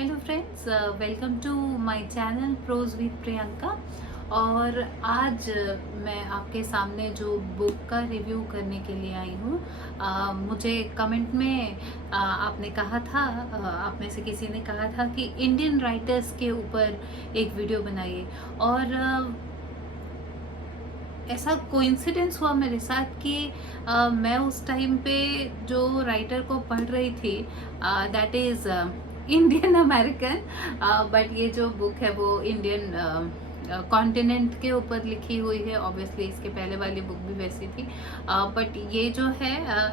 Hello friends, welcome to my channel prose with Priyanka. और आज मैं आपके सामने जो बुक का रिव्यू करने के लिए आई हूँ। मुझे कमेंट में आपने कहा था, आप में से किसी ने कहा था कि इंडियन राइटर्स के ऊपर एक वीडियो बनाइए। और ऐसा कोइंसिडेंस हुआ मेरे साथ कि मैं उस टाइम पे जो राइटर को पढ़ रही थी, that is Indian American. But ये जो बुक है वो इंडियन कॉन्टिनेंट के ऊपर लिखी हुई है। ऑब्वियसली इसके पहले वाली बुक भी वैसी थी, बट ये जो है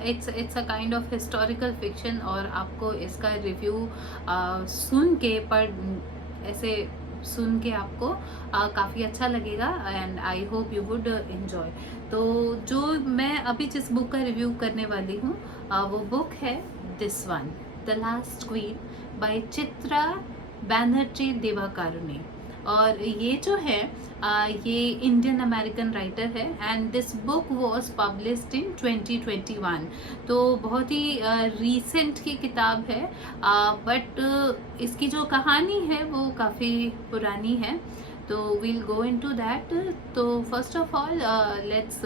it's a kind of historical fiction. और आपको इसका रिव्यू सुन के ऐसे सुन के आपको काफ़ी अच्छा लगेगा and I hope you would enjoy. तो जो मैं अभी जिस बुक का रिव्यू करने वाली हूँ, वो बुक है this one, the last queen by Chitra Banerjee Divakaruni. और ये जो है ये इंडियन अमेरिकन राइटर है and this book was published in 2021। तो बहुत ही रीसेंट की किताब है, बट इसकी जो कहानी है वो काफ़ी पुरानी है। तो we'll go into that. तो first of all let's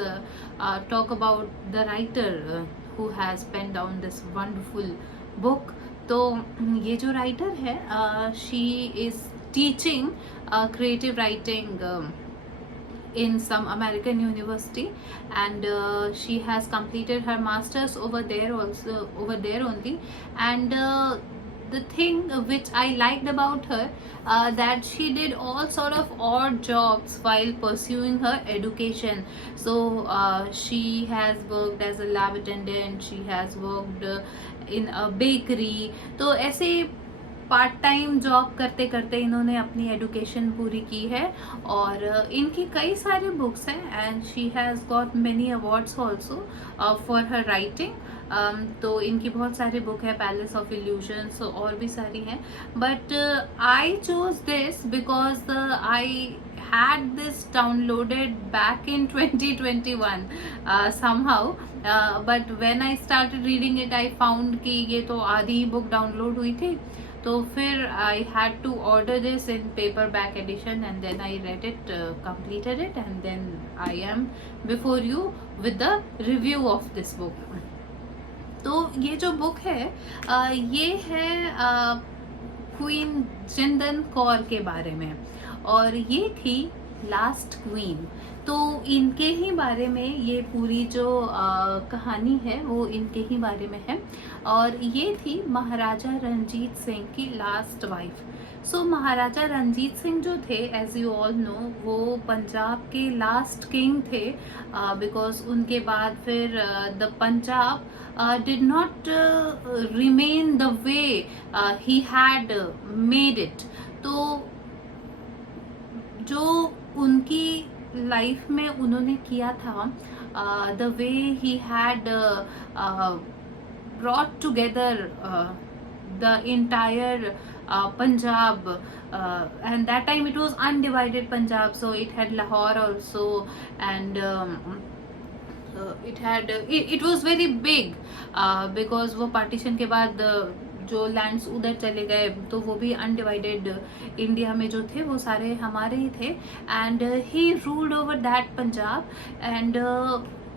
talk about the writer who has pen down this wonderful book. तो ये जो राइटर है, she is teaching creative writing in some American university, and she has completed her masters over there only. And the thing which I liked about her, that she did all sort of odd jobs while pursuing her education. So she has worked as a lab attendant, she has worked in a bakery. तो ऐसे part time job करते करते इन्होंने अपनी education पूरी की है। और इनकी कई सारे बुक्स हैं and she has got many awards also for her writing. तो इनकी बहुत सारी बुक है, पैलेस ऑफ इल्यूजन्स और भी सारी हैं। But I chose this because I had this downloaded back in 2021 somehow, but when I started reading it I found कि ये तो आधी ही बुक डाउनलोड हुई थी। तो फिर I had to order this in paperback edition and then I read it, completed it, and then I am before you with the review of this book. तो ये जो बुक है, ये है क्वीन जिंदन कौर के बारे में, और ये थी लास्ट क्वीन। तो इनके ही बारे में ये पूरी जो कहानी है वो इनके ही बारे में है। और ये थी महाराजा रंजीत सिंह की लास्ट वाइफ। सो महाराजा रंजीत सिंह जो थे, एज यू ऑल नो, वो पंजाब के लास्ट किंग थे, बिकॉज उनके बाद फिर the Punjab did not remain the way he had made it. तो जो उनकी लाइफ में उन्होंने किया था, the way he had brought together the entire Punjab, and that time it was undivided Punjab, so it had Lahore also, and it was very big, because वो partition के बाद जो लैंड्स उधर चले गए तो वो भी अनडिवाइडेड इंडिया में जो थे वो सारे हमारे ही थे। And he ruled over that Punjab. And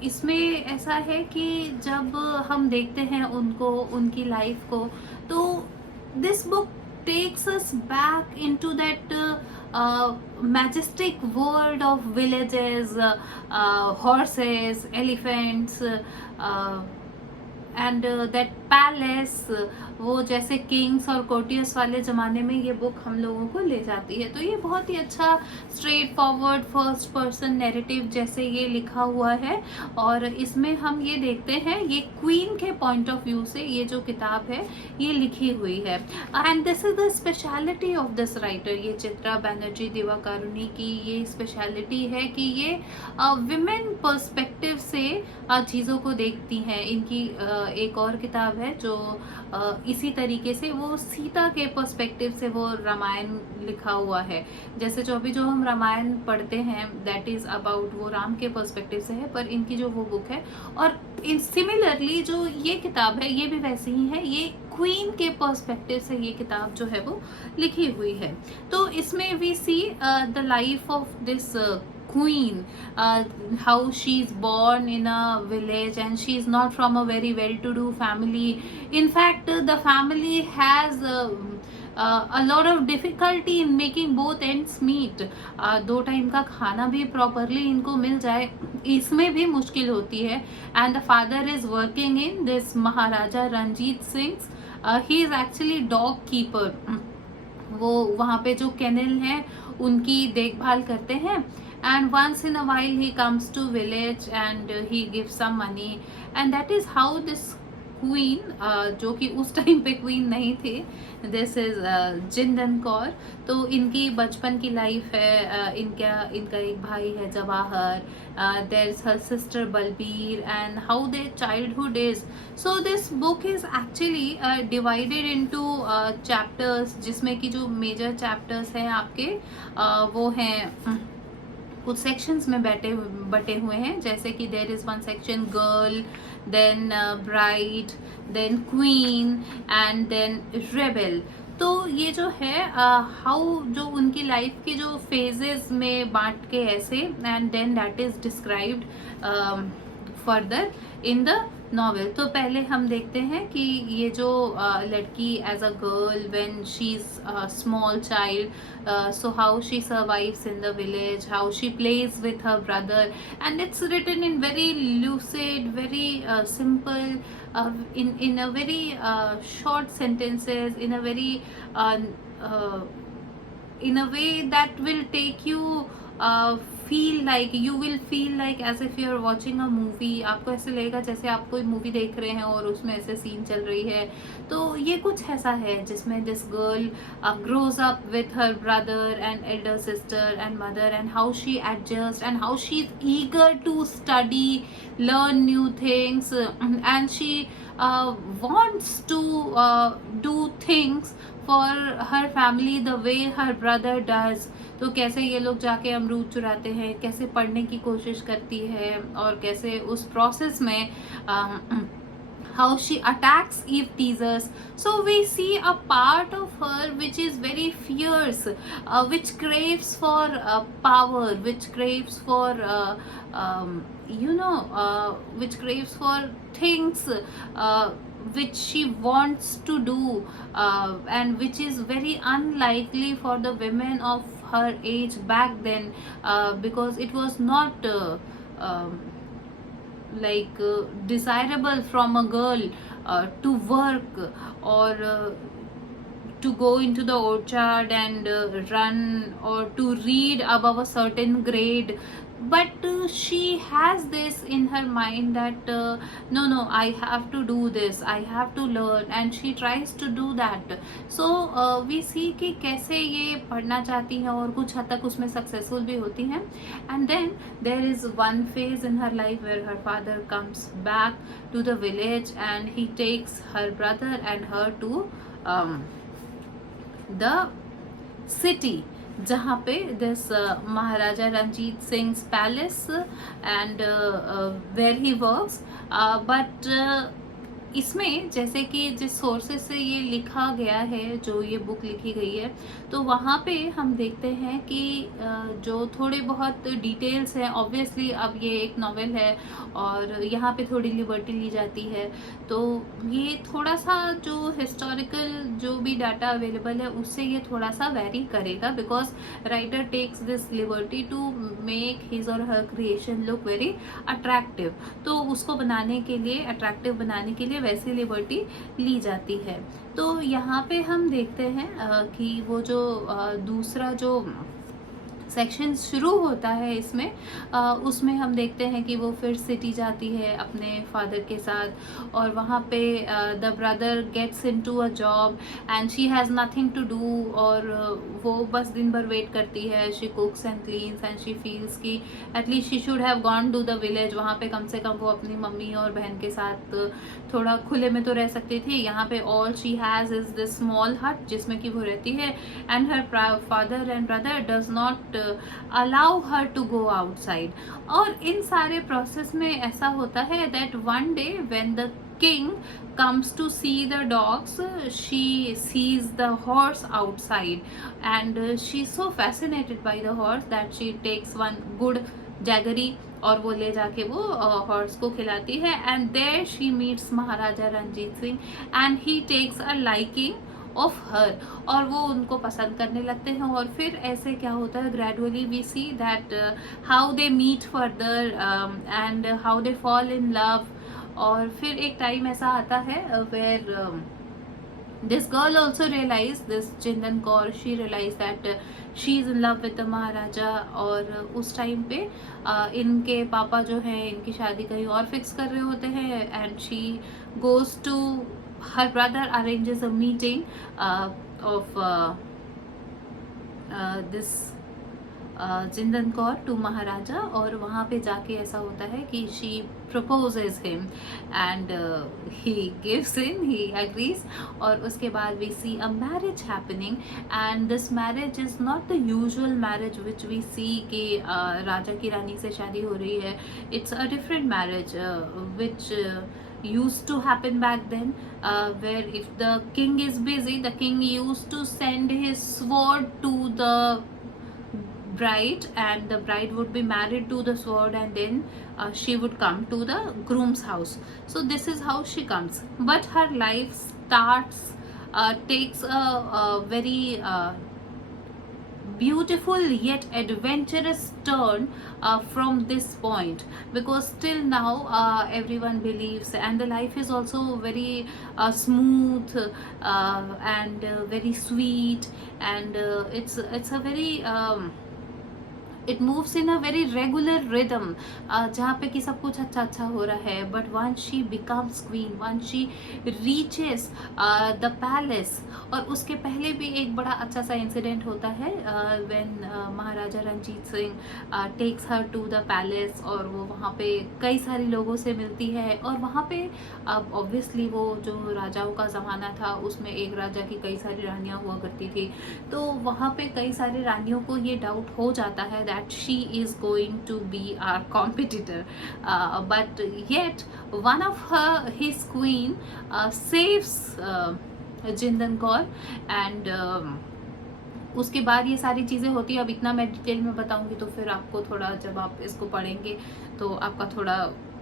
इसमें ऐसा है कि जब हम देखते हैं उनको, उनकी लाइफ को, तो this book takes us back into that majestic world of villages, horses, elephants, and that palace, वो जैसे किंग्स और कोर्टियर्स वाले ज़माने में ये बुक हम लोगों को ले जाती है। तो ये बहुत ही अच्छा straight forward first person narrative जैसे ये लिखा हुआ है। और इसमें हम ये देखते हैं, ये क्वीन के पॉइंट ऑफ व्यू से ये जो किताब है ये लिखी हुई है। And this is the speciality of this writer. ये चित्रा बैनर्जी दिवाकारुणी की ये स्पेशलिटी है कि ये विमेन पर्सपेक्टिव से चीज़ों को देखती हैं। इनकी एक और किताब है जो इसी तरीके से, वो सीता के पर्सपेक्टिव से वो रामायण लिखा हुआ है। जैसे जो अभी जो हम रामायण पढ़ते हैं दैट इज़ अबाउट, वो राम के पर्सपेक्टिव से है, पर इनकी जो वो बुक है, और सिमिलरली जो ये किताब है ये भी वैसे ही है, ये क्वीन के पर्सपेक्टिव से ये किताब जो है वो लिखी हुई है। तो इसमें we see the life of this queen, how she's born in a village and she's not from a very well to do family. In fact, the family has a lot of difficulty in making both ends meet. 2 time का खाना भी properly इनको मिल जाए, इसमें भी मुश्किल होती है। And the father is working in this Maharaja Ranjit Singh, he is actually dog keeper. वो वहाँ पे जो केनल है उनकी देखभाल करते हैं। And once in a while he comes to village and he gives some money, and that is how this queen, जो कि उस टाइम पे क्वीन नहीं थी, दिस इज जिंदन कौर। तो इनकी बचपन की लाइफ है। इनका एक भाई है Jawahar, there is her sister Balbir, and how their childhood is. So this book is actually divided into chapters, जिसमें कि जो मेजर चैप्टर्स हैं आपके वो हैं कुछ सेक्शंस में बटे हुए हैं। जैसे कि there is one section girl, then bride, then queen and then rebel. तो ये जो है हाउ जो उनकी लाइफ के जो फेजेस में बांट के ऐसे, and then that is described further in the novel. तो पहले हम देखते हैं कि ये जो लड़की as a girl when she is small child, so how she survives in the village, how she plays with her brother, and it's written in very lucid, very simple, in a very short sentences, in a very uh, in a way that will take you you will feel like as if you are watching a movie। आपको ऐसे लगेगा जैसे आप कोई movie देख रहे हैं और उसमें ऐसे सीन चल रही है। तो ये कुछ ऐसा है जिसमें this girl grows up with her brother and elder sister and mother, and how she adjusts and how she is eager to study, learn new things, and she wants to do things for her family the way her brother does। तो कैसे ये लोग जाके अमरूद चुराते हैं, कैसे पढ़ने की कोशिश करती है, और कैसे उस प्रोसेस में how she attacks Eve teasers. So we see a part of her which is very fierce, which craves for power, which craves for which craves for things which she wants to do, and which is very unlikely for the women of her age back then, because it was not desirable from a girl to work, or to go into the orchard and run, or to read above a certain grade. But she has this in her mind that no, I have to do this, I have to learn, and she tries to do that. So we see कि कैसे ये पढ़ना चाहती हैं और कुछ हद तक उसमें सक्सेसफुल भी होती हैं। And then there is one phase in her life where her father comes back to the village and he takes her brother and her to the city, जहाँ पे this Maharaja Ranjit Singh palace and where he works. But इसमें जैसे कि जिस sources से ये लिखा गया है, जो ये बुक लिखी गई है, तो वहाँ पे हम देखते हैं कि जो थोड़े बहुत डिटेल्स हैं, ऑब्वियसली अब ये एक नॉवेल है और यहाँ पे थोड़ी लिबर्टी ली जाती है, तो ये थोड़ा सा जो हिस्टोरिकल जो भी डाटा अवेलेबल है उससे ये थोड़ा सा वेरी करेगा, because writer takes this liberty to make his और her creation look very attractive. तो उसको बनाने के लिए, अट्रैक्टिव बनाने के लिए वैसी लिबर्टी ली जाती है। तो यहाँ पे हम देखते हैं कि वो जो दूसरा जो सेक्शन शुरू होता है इसमें, उसमें हम देखते हैं कि वो फिर सिटी जाती है अपने फादर के साथ, और वहाँ पे the brother gets into a job and she has nothing to do, और वो बस दिन भर वेट करती है। She cooks and cleans and she feels कि at least she should have gone to the village, वहाँ पे कम से कम वो अपनी मम्मी और बहन के साथ थोड़ा खुले में तो रह सकती थी। यहाँ पे all she has is this small हट जिसमें कि वो रहती है, and her father and brother does not allow her to go outside। और इन सारे प्रोसेस में ऐसा होता है that one day when the king comes to see the dogs, she sees the horse outside, and she's so fascinated by the horse that she takes one good jaggery और वो ले जाके वो हॉर्स को खिलाती है, and there she meets Maharaja Ranjit Singh and he takes a liking of her, और वो उनको पसंद करने लगते हैं। और फिर ऐसे क्या होता है, gradually we see that how they meet further and how they fall in love. और फिर एक टाइम ऐसा आता है where this girl also realized, this Chindan Kaur, she realized that she is in love with the महाराजा। और उस time पे इनके पापा जो है इनकी शादी कहीं और फिक्स कर रहे होते हैं, and she goes to her brother arranges a meeting of this Jindan Kaur to Maharaja, और वहाँ पे जाके ऐसा होता है कि she proposes him and he gives in, he agrees, और उसके बाद we see a marriage happening, and this marriage is not the usual marriage which we see कि राजा की रानी से शादी हो रही है। it's a different marriage which used to happen back then, where if the king is busy, the king used to send his sword to the bride, and the bride would be married to the sword, and then she would come to the groom's house. So this is how she comes, but her life starts takes a very beautiful yet adventurous turn from this point, because till now everyone believes, and the life is also very smooth and very sweet, and it's a very it moves in a very regular rhythm, जहाँ पे कि सब कुछ अच्छा अच्छा हो रहा है, but once she becomes queen, once she reaches the palace, और उसके पहले भी एक बड़ा अच्छा सा इंसिडेंट होता है when Maharaja Ranjit Singh takes her to the palace, और वो वहाँ पे कई सारे लोगों से मिलती है, और वहाँ पे ऑब्वियसली वो जो राजाओं का ज़माना था उसमें एक राजा की कई सारी रानियाँ हुआ करती थी, तो वहाँ पे कई सारी रानियों को ये डाउट हो जाता है that she is going to be our competitor, but yet one of his queen saves Jindan Kaur, and उसके बाद ये सारी चीज़ें होती है। अब इतना मैं डिटेल में बताऊंगी तो फिर आपको थोड़ा, जब आप इसको पढ़ेंगे तो आपका थोड़ा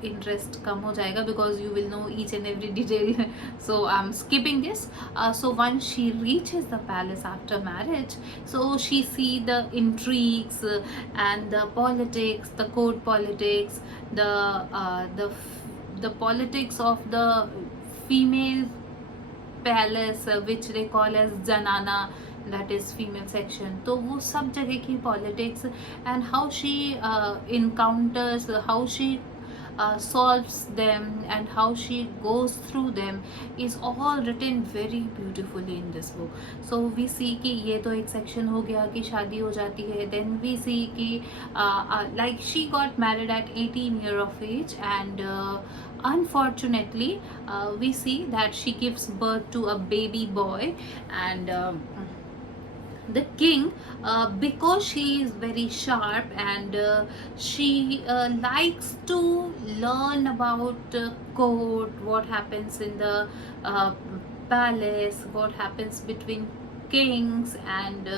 इंटरेस्ट कम हो जाएगा, because you will know each and every detail, so I am skipping this. So once she reaches the palace after marriage, so she see the intrigues and the politics, the court politics, the politics of the female palace, which they call as zanana, that is female section। तो वो सब जगह की politics and how she encounters, how she solves them, and how she goes through them is all written very beautifully in this book। So we see कि ये तो एक section हो गया कि शादी हो जाती है, then we see कि like she got married at 18 year of age, and unfortunately we see that she gives birth to a baby boy, and the king, because she is very sharp, and she likes to learn about court, what happens in the palace, what happens between kings, and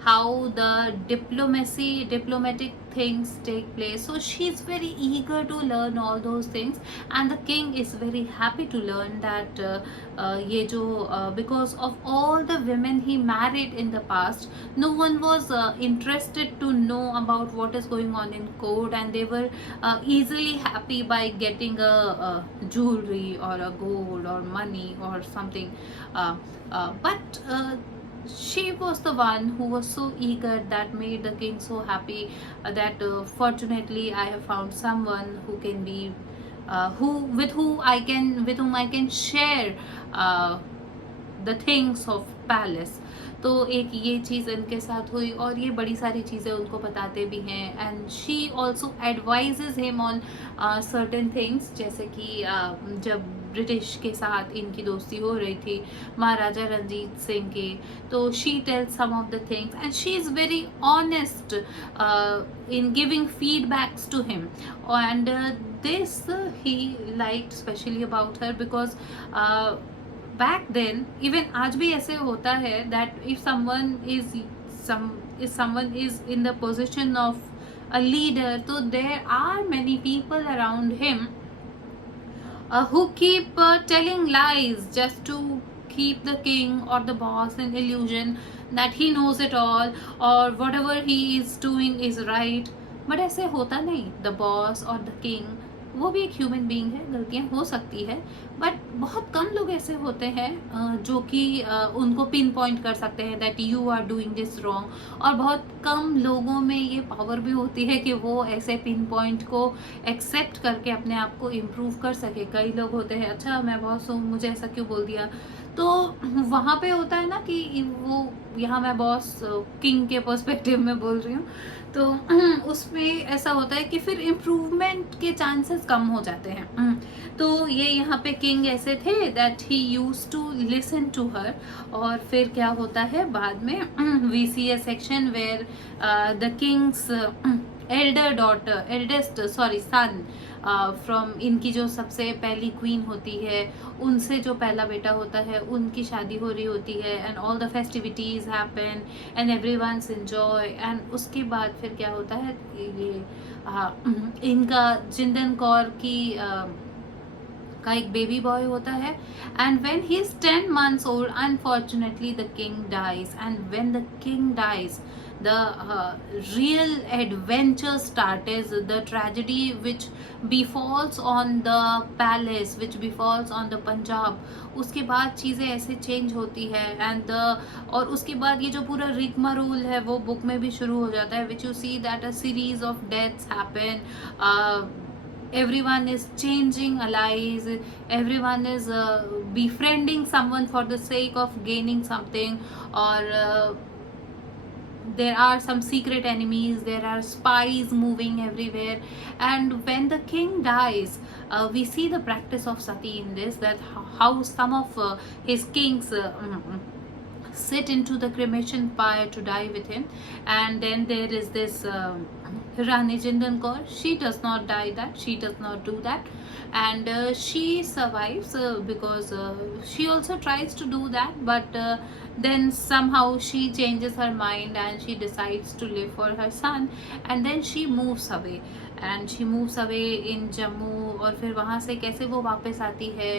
how the diplomatic things take place. So she's very eager to learn all those things, and the king is very happy to learn that ये जो because of all the women he married in the past, no one was interested to know about what is going on in court, and they were easily happy by getting a jewelry or a gold or money or something, but she was the one who was so eager that made the king so happy, that fortunately I have found someone who can be with whom I can share the things of palace। तो एक ये चीज़ इनके साथ हुई, और ये बड़ी सारी चीज़ें उनको बताते भी हैं, and she also advises him on certain things, जैसे कि जब ब्रिटिश के साथ इनकी दोस्ती हो रही थी महाराजा रंजीत सिंह के, तो she tells some of the things, and she is very honest in giving feedbacks to him, and this he liked specially about her because back then, even आज भी ऐसे होता है that if someone is in the position of a leader, so there are many people around him who keep telling lies just to keep the king or the boss in illusion that he knows it all or whatever he is doing is right. But ऐसे होता नहीं. The boss और the king वो भी एक human being है, गलतियां हो सकती है, बट बहुत कम लोग ऐसे होते हैं जो कि उनको पिन पॉइंट कर सकते हैं that you are doing this wrong. और बहुत कम लोगों में ये पावर भी होती है कि वो ऐसे पिन पॉइंट को एक्सेप्ट करके अपने आप को इम्प्रूव कर सके. कई लोग होते हैं, अच्छा मैं बॉस हूँ, मुझे ऐसा क्यों बोल दिया. तो वहाँ पे होता है ना कि वो, यहाँ मैं बॉस किंग के पर्सपेक्टिव में बोल रही हूँ, तो उसमें ऐसा होता है कि फिर इम्प्रूवमेंट के चांसेस कम हो जाते हैं. तो ये यहाँ पे किंग ऐसे थे that he used to listen to her. और फिर क्या होता है बाद में, we see a section where the king's son from, इनकी जो सबसे पहली क्वीन होती है उनसे जो पहला बेटा होता है उनकी शादी हो रही होती है. And all the festivities happen and everyone's enjoy. And उसके बाद फिर क्या होता है, ये इनका जिंदन कौर की का एक बेबी बॉय होता है. And when he is 10 months old, unfortunately the king dies. And when the king dies, the real adventure starts, the tragedy which befalls on the palace, which befalls on the Punjab. उसके बाद चीज़ें ऐसे change होती है. And और उसके बाद ये जो पूरा रिगमारोल है वो बुक में भी शुरू हो जाता है, which you see that a series of deaths happen. Everyone is changing allies, everyone is befriending someone for the sake of gaining something, or there are some secret enemies, there are spies moving everywhere. And when the king dies, we see the practice of sati in this, that how some of his kings sit into the cremation pyre to die with him. And then there is this Rani Jindan Kaur. She does not die that, she does not do that. And she survives because she also tries to do that, but then somehow she changes her mind and she decides to live for her son. And then she moves away, and she moves away in Jammu. और फिर वहाँ से कैसे वो वापस आती है,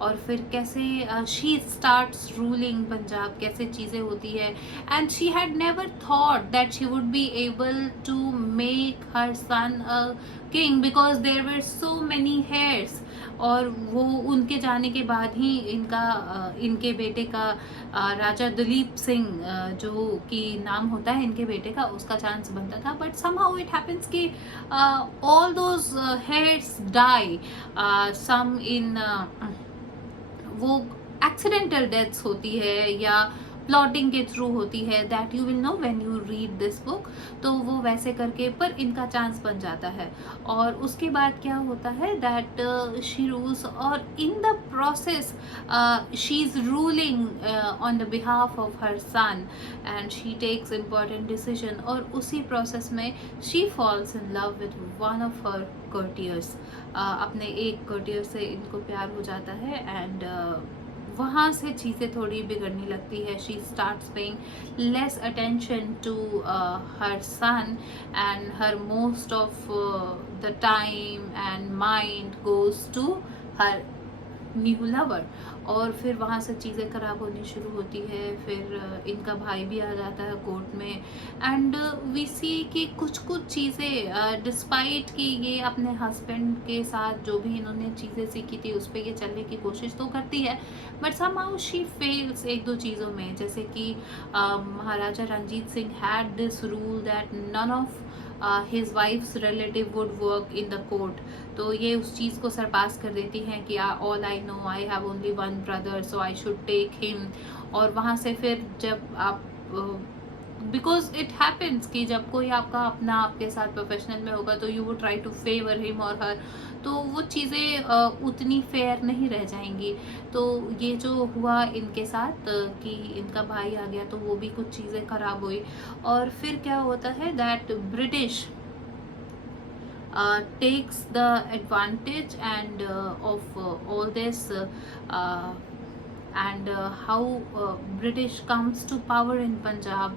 और फिर कैसे she starts ruling पंजाब, कैसे चीज़ें होती है. And she had never thought that she would be able to make her son a king because there were so many heirs. और वो उनके जाने के बाद ही इनके बेटे का राजा दलीप सिंह जो कि नाम होता है इनके बेटे का, उसका चांस बनता था. बट समहाउ इट हैपेंस कि ऑल दोज हेयर्स डाई. सम इन वो एक्सीडेंटल डेथ्स होती है या प्लॉटिंग के थ्रू होती है, that you will know when you read this book. तो वो वैसे करके पर इनका चांस बन जाता है. और उसके बाद क्या होता है दैट शी रूल्स, और in the process she is ruling on the behalf of her son and she takes important decision. और उसी प्रोसेस में she falls in love with one of her courtiers. अपने एक courtier से इनको प्यार हो जाता है. एंड वहाँ से चीज़ें थोड़ी बिगड़ने लगती है. She starts paying less attention to her son and her most of the time and mind goes to her new lover. और फिर वहाँ से चीज़ें ख़राब होनी शुरू होती है. फिर इनका भाई भी आ जाता है कोर्ट में. एंड वी सी कि कुछ चीज़ें डिस्पाइट कि ये अपने हस्बैंड के साथ जो भी इन्होंने चीज़ें सीखी थी उस पर ये चलने की कोशिश तो करती है, बट समहाउ शी फेल्स एक दो चीज़ों में. जैसे कि Maharaja Ranjit Singh had this rule that none of his wife's relative would work in the court. तो ये उस चीज़ को सरपास कर देती हैं कि all I know, I have only one brother, so I should take him. और वहाँ से फिर जब आप बिकॉज इट हैपन्स कि जब कोई आपका अपना आपके साथ प्रोफेशनल में होगा तो you would try to favour him और हर, तो वो चीज़ें उतनी फेयर नहीं रह जाएंगी. तो ये जो हुआ इनके साथ कि इनका भाई आ गया तो वो भी कुछ चीज़ें ख़राब हुई. और फिर क्या होता है that British takes the advantage and of all this and how British comes to power in Punjab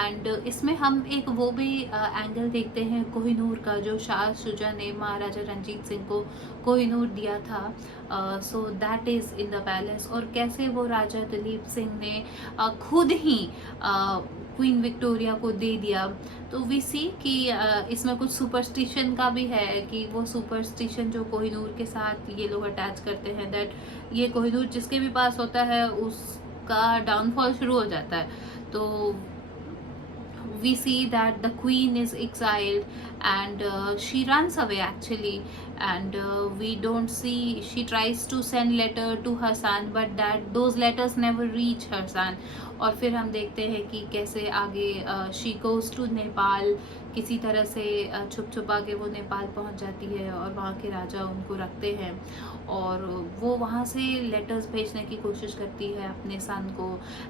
and इसमें हम एक वो भी एंगल देखते हैं कोहिनूर का, जो शाह शुजा ने महाराजा रंजीत सिंह को कोहिनूर दिया था, सो that is in the palace, और कैसे वो राजा दिलीप सिंह ने खुद ही क्वीन विक्टोरिया को दे दिया। तो वी सी कि इसमें कुछ सुपरस्टिशन का भी है कि वो सुपरस्टिशन जो कोहिनूर के साथ ये लोग अटैच करते हैं, दैट ये कोहिनूर जिसके भी पास होता है उसका डाउनफॉल शुरू हो जाता है। तो we see that the queen is exiled and she runs away actually, and we don't see, she tries to send letter to her son but that those letters never reach her son। और फिर हम देखते हैं कि कैसे आगे she goes to Nepal, किसी तरह से छुप छुपा के वो नेपाल पहुंच जाती है और वहाँ के राजा उनको रखते हैं और वो वहाँ से लेटर्स भेजने की कोशिश करती है अपने सन को,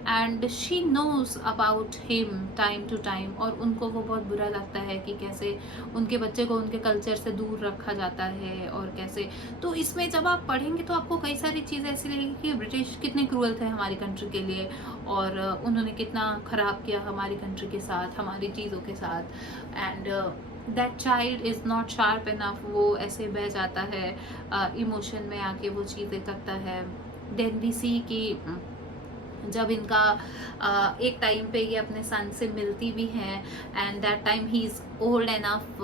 and she knows about him time to time, और उनको वो बहुत बुरा लगता है कि कैसे उनके बच्चे को उनके कल्चर से दूर रखा जाता है और कैसे। तो इसमें जब आप पढ़ेंगे तो आपको कई सारी चीज़ें ऐसी लगेगी कि ब्रिटिश कितने क्रूअल थे हमारी कंट्री के लिए और उन्होंने कितना ख़राब किया हमारी कंट्री के साथ, हमारी चीज़ों के साथ, and that child is not sharp enough, वो ऐसे बह जाता है इमोशन में आके वो चीज़ें करता है। देन वी सी कि जब इनका एक टाइम पे ये अपने सन से मिलती भी हैं and that time he is old enough,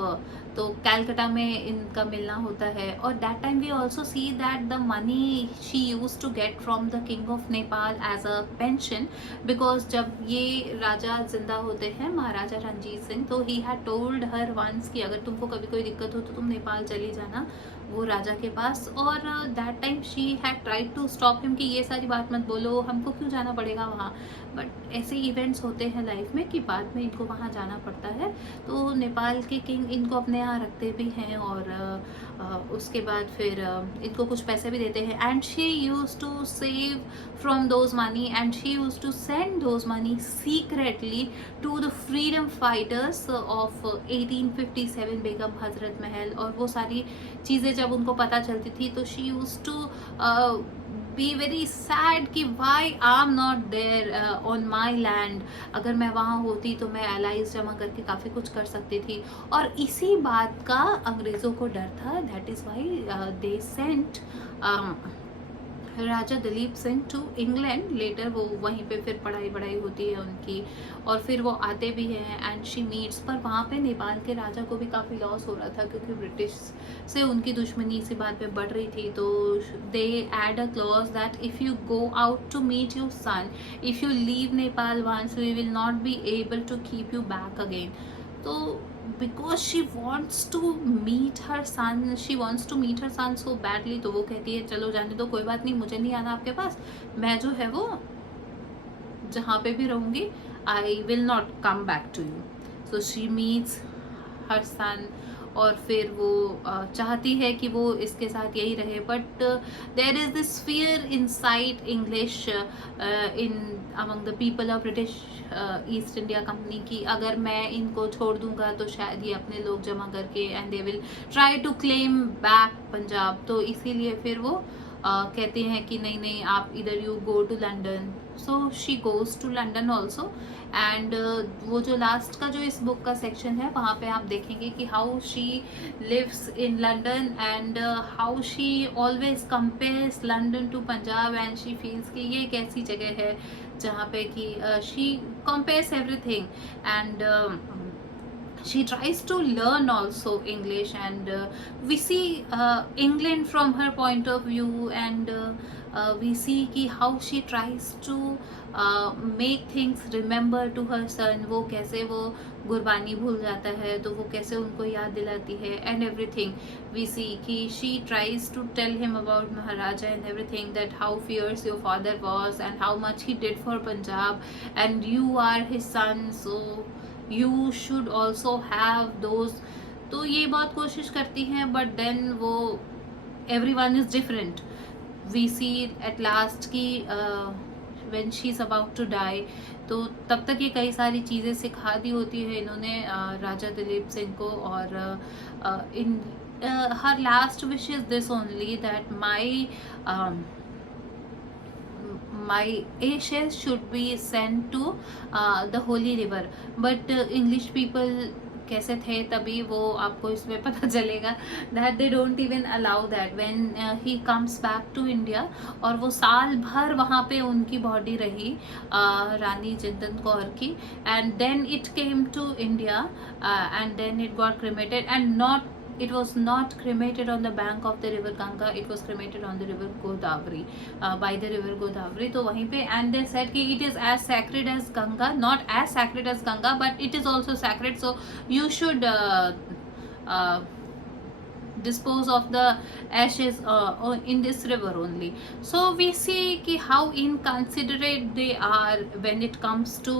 तो कैलकटा में इनका मिलना होता है। और that time we also see that the money she use to get from the king of Nepal as a pension, because जब ये राजा जिंदा होते हैं महाराजा रंजीत सिंह, तो he had told her once कि अगर तुमको कभी कोई दिक्कत हो तो तुम नेपाल चली जाना वो राजा के पास। और that time she had tried to stop him कि ये सारी बात मत बोलो, हमको क्यों जाना पड़ेगा वहाँ, बट ऐसे इवेंट्स होते हैं लाइफ में कि बाद में इनको वहाँ जाना पड़ता है। तो नेपाल के किंग इनको अपने यहाँ रखते भी हैं और उसके बाद फिर इनको कुछ पैसे भी देते हैं, and she use to save from those money and she use to send those money secretly to the freedom fighters of 1857 Begum Hazrat Mahal. और वो सारी चीज़ें जब उनको पता चलती थी तो she use to be very sad कि why I am not there on my land, अगर मैं वहाँ होती तो मैं एलाइज जमा करके काफ़ी कुछ कर सकती थी। और इसी बात का अंग्रेज़ों को डर था, that is why they sent Raja Dilip Singh to England. Later वो वहीं पे फिर पढ़ाई होती है उनकी और फिर वो आते भी हैं एंड शी मीट्स, पर वहाँ पे नेपाल के राजा को भी काफ़ी लॉस हो रहा था क्योंकि ब्रिटिश से उनकी दुश्मनी इसी बात पे बढ़ रही थी। तो they add a clause that if you go out to meet your son, if you leave Nepal once we will not be able to keep you back again. तो because she wants to meet her son, she wants to meet her son so badly, तो वो कहती है चलो जाने दो, कोई बात नहीं, मुझे नहीं आना आपके पास, मैं जो है वो जहाँ पे भी रहूँगी I will not come back to you. So she meets her son और फिर वो चाहती है कि वो इसके साथ यही रहे, but there is this fear inside English in among the people of British East India company की अगर मैं इनको छोड़ दूंगा तो शायद ये अपने लोग जमा करके and they will try to claim back Punjab. तो इसीलिए फिर वो कहते हैं कि नहीं नहीं आप इधर you go to London. So she goes to London also and वो जो लास्ट का जो इस बुक का सेक्शन है वहाँ पे आप देखेंगे कि how she lives in London and how she always compares London to Punjab and she feels कि ये एक ऐसी जगह है जहाँ पे कि she compares everything and she tries to learn also English and we see England from her point of view and we see कि how she tries to make things remember to her son, वो कैसे वो गुरबानी भूल जाता है तो वो कैसे उनको याद दिलाती है and everything we see कि she tries to tell him about Maharaja and everything, that how fierce your father was and how much he did for Punjab and you are his son so you should also have those। तो ये बहुत कोशिश करती हैं but then वो everyone is different। we see at last कि when she is about to die, तो तब तक ये कई सारी चीज़ें सिखा दी होती है इन्होंने राजा दिलीप सिंह को। और in her last wish is this only that my ashes should be sent to the holy river, but English people कैसे थे तभी वो आपको इसमें पता चलेगा that they don't even allow that when he comes back to India। और वो साल भर वहाँ पे उनकी बॉडी रही रानी जिंदन कौर की, and then it came to India and then it got cremated, and not it was not cremated on the bank of the river Ganga, it was cremated on the river Godavari, by the river Godavari। तो वहीं पे and they said कि it is as sacred as Ganga, not as sacred as Ganga but it is also sacred, so you should dispose of the ashes in this river only। So we see कि how inconsiderate they are when it comes to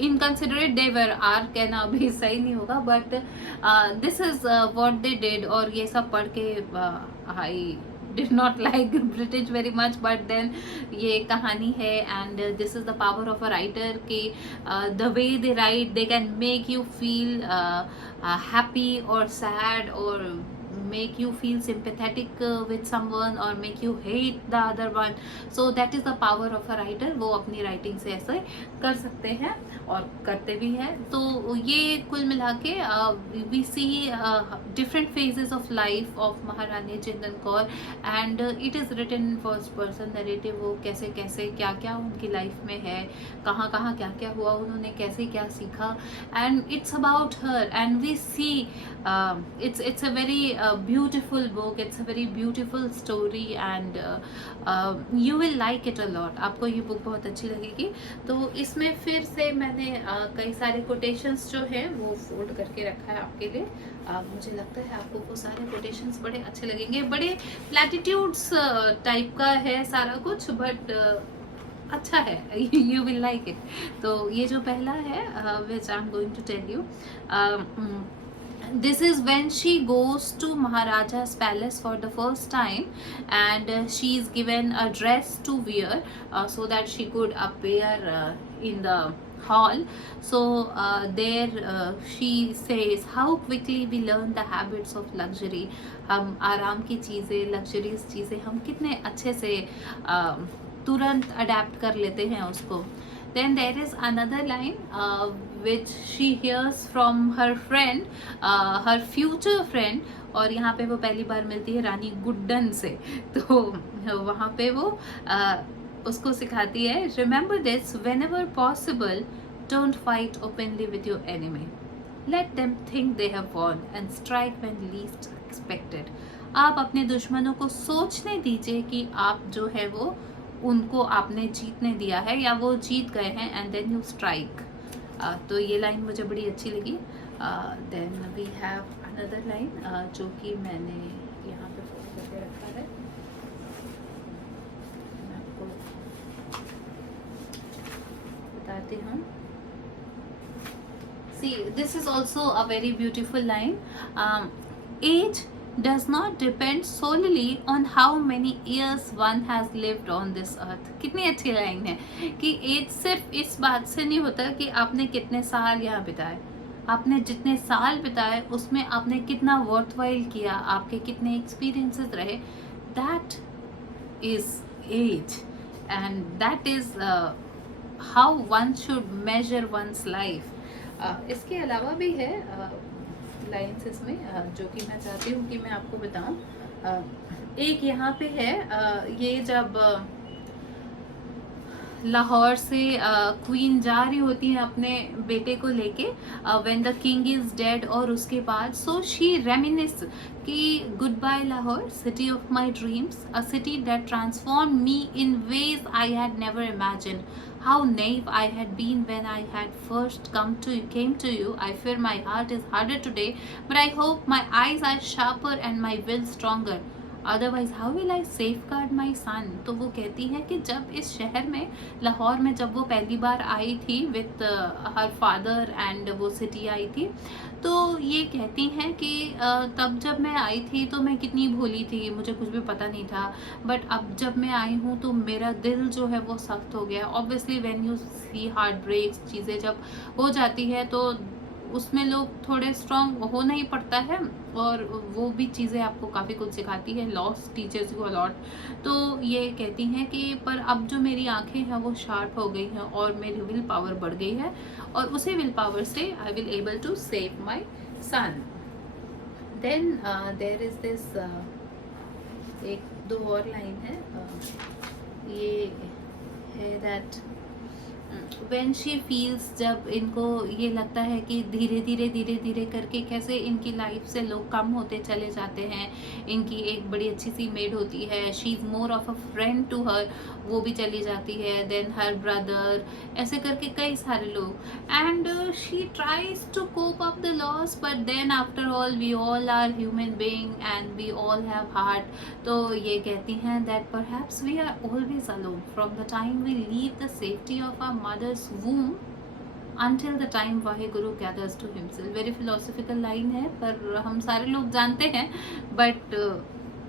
inconsiderate they were are कहना अभी सही नहीं होगा, but this is what they did. और ये सब पढ़ के I did not like British very much, but then ये कहानी है and this is the power of a writer कि the way they write they can make you feel happy और सैड और make you feel sympathetic with someone or make you hate the other one। so that is the power of a writer। वो अपनी writing से ऐसे कर सकते हैं और करते भी हैं। तो ये कुल मिला के we see different phases of life of महारानी जिंदन Kaur and it is written in first person narrative। वो कैसे कैसे क्या क्या उनकी लाइफ में है, कहाँ कहाँ क्या क्या हुआ, उन्होंने कैसे क्या सीखा, and it's about her and we see it's a very beautiful book, it's a very beautiful story and you will like it a lot। आपको ये बुक बहुत अच्छी लगेगी। तो इसमें फिर से मैंने कई सारे कोटेशंस जो हैं वो फोल्ड करके रखा है आपके लिए। मुझे लगता है आपको वो सारे कोटेशंस बड़े अच्छे लगेंगे, बड़े प्लैटिट्यूड्स टाइप का है सारा कुछ, बट अच्छा है, यू विल लाइक इट। तो ये जो पहला है which I am going to tell you, this is when she goes to Maharaja's palace for the first time and she is given a dress to wear so that she could appear in the hall। so there she says how quickly we learn the habits of luxury। हम आराम की चीज़ें, luxuries चीज़ें हम कितने अच्छे से तुरंत अडेप्ट कर लेते हैं उसको। Then there is another line which she hears from her friend, her future friend। और यहाँ पे वो पहली बार मिलती है रानी गुड्डन से, तो वहाँ पे वो उसको सिखाती है remember this whenever possible don't fight openly with your enemy, let them think they have won and strike when least expected। आप अपने दुश्मनों को सोचने दीजिए कि आप जो है वो उनको आपने जीतने दिया है या वो जीत गए हैं एंड देन यू स्ट्राइक। तो ये लाइन मुझे बड़ी अच्छी लगी। Then we have another line जो कि मैंने यहाँ पे फोटो करके रखा है, मैं आपको बताती हूँ। See, this is also a very beautiful line। Age does not depend solely on how many years one has lived on this earth। कितनी अच्छी लाइन है कि एज सिर्फ इस बात से नहीं होता कि आपने कितने साल यहाँ बिताए, आपने जितने साल बिताए उसमें आपने कितना वर्थवाइल किया, आपके कितने एक्सपीरियंसेस रहे, that is age and that is how one should measure one's life. इसके अलावा भी है लाइन्स इसमें जो कि मैं चाहती हूँ कि मैं आपको बताऊँ। एक यहाँ पे है ये जब लाहौर से क्वीन जा रही होती है अपने बेटे को लेके when the king is dead, और उसके बाद सो शी रेमिनिस कि goodbye Lahore, city of my dreams, a city that transform me in ways I had never imagine. How naive I had been when I had first came to you. I fear my heart is harder today, but I hope my eyes are sharper and my will stronger. Otherwise how will I safeguard my son. तो वो कहती है कि जब इस शहर में, लाहौर में, जब वो पहली बार आई थी विथ हर फादर एंड वो सिटी आई थी, तो ये कहती हैं कि तब जब मैं आई थी तो मैं कितनी भोली थी, मुझे कुछ भी पता नहीं था, बट अब जब मैं आई हूँ तो मेरा दिल जो है वो सख्त हो गया। Obviously when you see heart breaks, चीज़ें जब हो जाती है तो उसमें लोग थोड़े स्ट्रांग होना ही पड़ता है, और वो भी चीज़ें आपको काफ़ी कुछ सिखाती है, लॉस टीचर्स यू अलॉट। तो ये कहती हैं कि पर अब जो मेरी आंखें हैं वो शार्प हो गई हैं और मेरी विल पावर बढ़ गई है, और उसी विल पावर से I will able to save my son. Then there is this, एक दो और लाइन है, ये है दैट व्हेन शी फील्स, जब इनको ये लगता है कि धीरे धीरे करके कैसे इनकी लाइफ से लोग कम होते चले जाते हैं। इनकी एक बड़ी अच्छी सी मेड होती है, she is more of a friend to her, वो भी चली जाती है। देन हर ब्रदर, ऐसे करके कई सारे लोग, and she tries to cope up the loss, but then after all we all are human being and we all have heart. तो ये कहती हैं that perhaps we are always alone from the time we leave the safety of our mothers womb until the time Waheguru gathers to himself। Very philosophical line है, पर हम सारे लोग जानते हैं, बट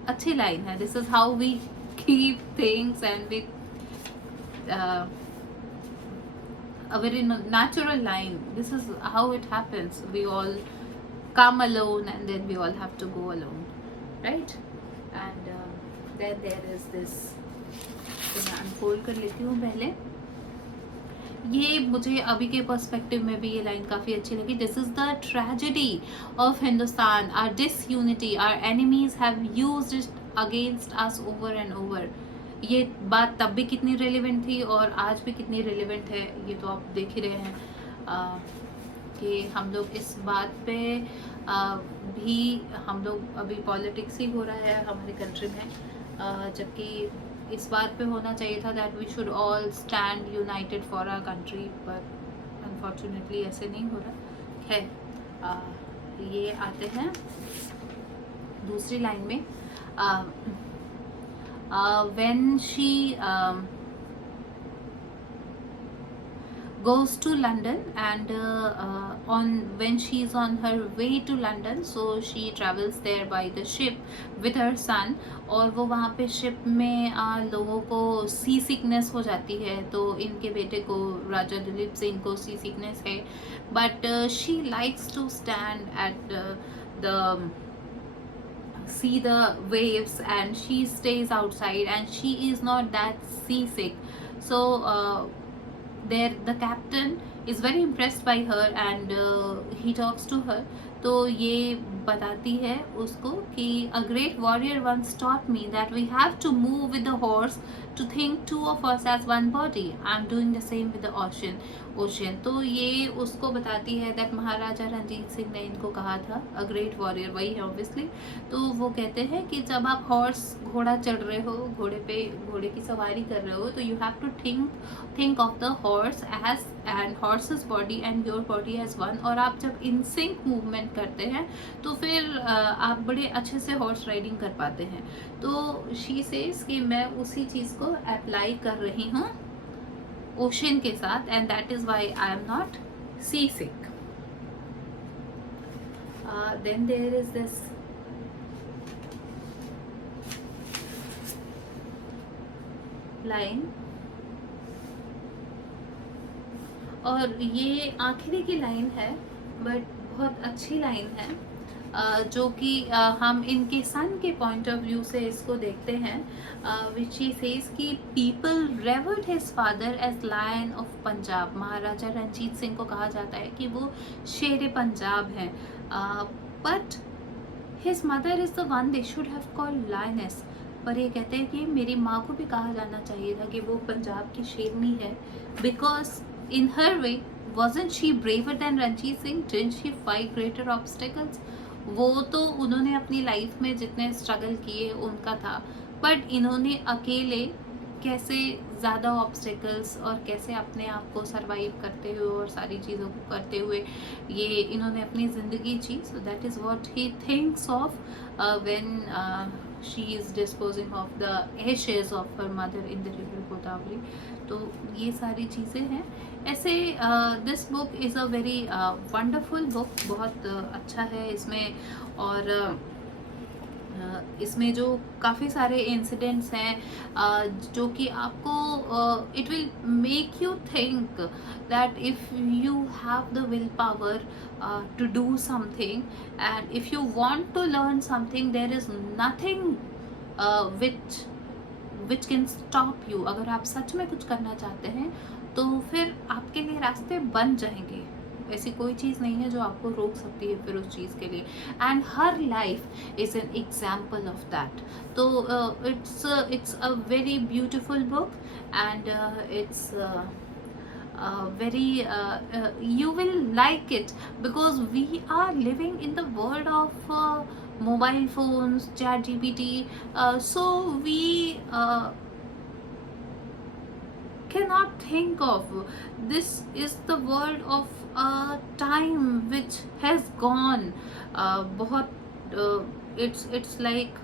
अच्छी लाइन है। This is how we keep things and we a very natural line, this is how it happens, we all come alone and then we all have to go alone, right? And then there is this, तो मैं unfold कर लेती हूँ पहले। ये मुझे अभी के पर्सपेक्टिव में भी ये लाइन काफ़ी अच्छी लगी। This is the tragedy of Hindustan, our disunity, our enemies have used it against us over and over. ये बात तब भी कितनी रेलिवेंट थी और आज भी कितनी रेलिवेंट है, ये तो आप देख ही रहे हैं कि हम लोग इस बात पे भी, हम लोग अभी पॉलिटिक्स ही हो रहा है हमारी कंट्री में, जबकि इस बात पे होना चाहिए था that we should all stand united for our country, पर अनफॉर्चुनेटली ऐसे नहीं हो रहा है। ये आते हैं दूसरी लाइन में, when she goes to London and when she is on her way to London, so she travels there by the ship with her son, और वो वहाँ पे शिप में लोगों को सी सिकनेस हो जाती है। तो इनके बेटे को, राजा दिलीप सिंह को सी सिकनेस है, but she likes to stand at the see the waves and she stays outside and she is not that seasick. So there the captain is very impressed by her and he talks to her। तो ये बताती है उसको कि a great warrior once taught me that we have to move with the horse to think two of us as one body, I'm doing the same with the ocean। तो ये उसको बताती है दैट महाराजा रणजीत सिंह ने इनको कहा था, अ ग्रेट वॉरियर वही है ऑब्वियसली। तो वो कहते हैं कि जब आप हॉर्स, घोड़ा चढ़ रहे हो, घोड़े की सवारी कर रहे हो, तो you have to think of the horse as and horses body and your body as one. और आप जब इन सिंक मूवमेंट करते हैं तो फिर आप बड़े अच्छे से हॉर्स राइडिंग कर पाते हैं। तो शी सेज कि मैं उसी चीज़ को अप्लाई कर रही हूँ ओशन के साथ, and that is why I am not sea sick. Then there is this line, और ये आखिरी की लाइन है बट बहुत अच्छी लाइन है, जो कि हम इनके सन के पॉइंट ऑफ व्यू से इसको देखते हैं, विच ही सेज कि people revered his father as lion of Punjab. Maharaja Ranjit Singh को कहा जाता है कि वो शेर पंजाब हैं, but his mother is the one they should have called lioness. पर ये कहते हैं कि मेरी माँ को भी कहा जाना चाहिए था कि वो पंजाब की शेरनी है, because in her way wasn't she braver than Ranjit Singh? Didn't she fight greater obstacles? वो तो उन्होंने अपनी लाइफ में जितने स्ट्रगल किए उनका था, बट इन्होंने अकेले कैसे ज़्यादा ऑब्स्टेकल्स और कैसे अपने आप को सरवाइव करते हुए और सारी चीज़ों को करते हुए ये इन्होंने अपनी ज़िंदगी जी। So that is what he thinks of when she is disposing of the ashes of her mother in the river Godavari. तो ये सारी चीज़ें हैं ऐसे. This book is a very wonderful book, बहुत अच्छा है इसमें. और इसमें जो काफ़ी सारे इंसिडेंट्स हैं जो कि आपको it will make you think that if you have the will power to do something and if you want to learn something, there is nothing which can stop you. अगर आप सच में कुछ करना चाहते हैं तो फिर आपके लिए रास्ते बन जाएंगे. ऐसी कोई चीज़ नहीं है जो आपको रोक सकती है फिर उस चीज़ के लिए. And her life is an example of that. तो it's a very beautiful book and it's very you will like it because we are living in the world of mobile phones, chat gpt, so we cannot think of. This is the world of time which has gone. बहुत it's like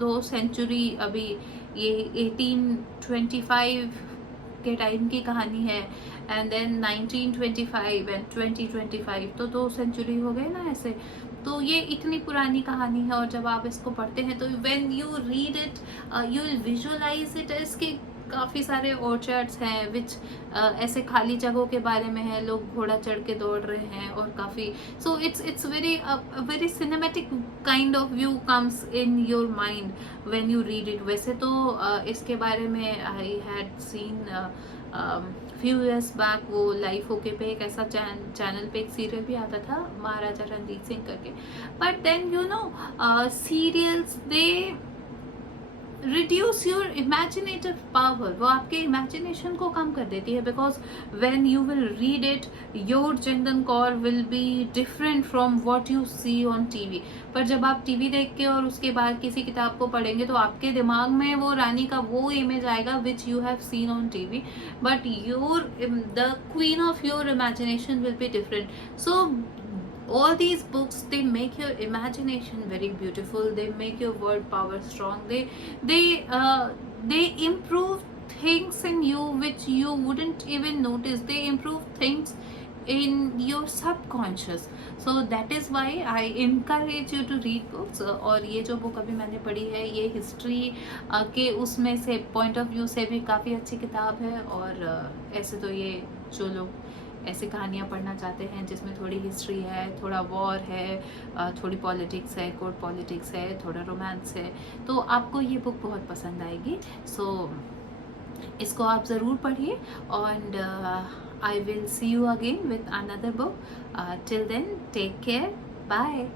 2 century, अभी ये 1825 के time की कहानी है and then 1925 and 2025, तो 2 century हो गए ना ऐसे. तो ये इतनी पुरानी कहानी है और जब आप इसको पढ़ते हैं तो when you read it you will visualize it. इसके काफ़ी सारे ऑर्चर्ड्स हैं विच ऐसे खाली जगहों के बारे में है, लोग घोड़ा चढ़ के दौड़ रहे हैं और काफ़ी. So it's very cinematic kind of view comes in your mind when you read it. वैसे तो इसके बारे में I had seen few years back वो लाइफ ओके पे एक ऐसा चैनल पे एक सीरियल भी आता था महाराजा रणजीत सिंह करके. But then you know serials they reduce your imaginative power. वो आपके इमेजिनेशन को कम कर देती है because when you will read it your Chandan Kaur will be different from what you see on TV. पर जब आप टीवी देख के और उसके बाद किसी किताब को पढ़ेंगे तो आपके दिमाग में वो रानी का वो इमेज आएगा which you have seen on TV, but your the queen of your imagination will be different. So all these books, they make your imagination very beautiful, they make your word power strong, they improve things in you which you wouldn't even notice. They improve things in your subconscious. So that is why I encourage you to read books. और ये जो book अभी मैंने पढ़ी है ये history के उसमें से पॉइंट ऑफ व्यू से भी काफ़ी अच्छी किताब है. और ऐसे तो ये जो लोग ऐसे कहानियाँ पढ़ना चाहते हैं जिसमें थोड़ी हिस्ट्री है, थोड़ा वॉर है, थोड़ी पॉलिटिक्स है, कोर्ट पॉलिटिक्स है, थोड़ा रोमांस है, तो आपको ये बुक बहुत पसंद आएगी. सो इसको आप ज़रूर पढ़िए and I will see you again with another book. Till then take care, bye.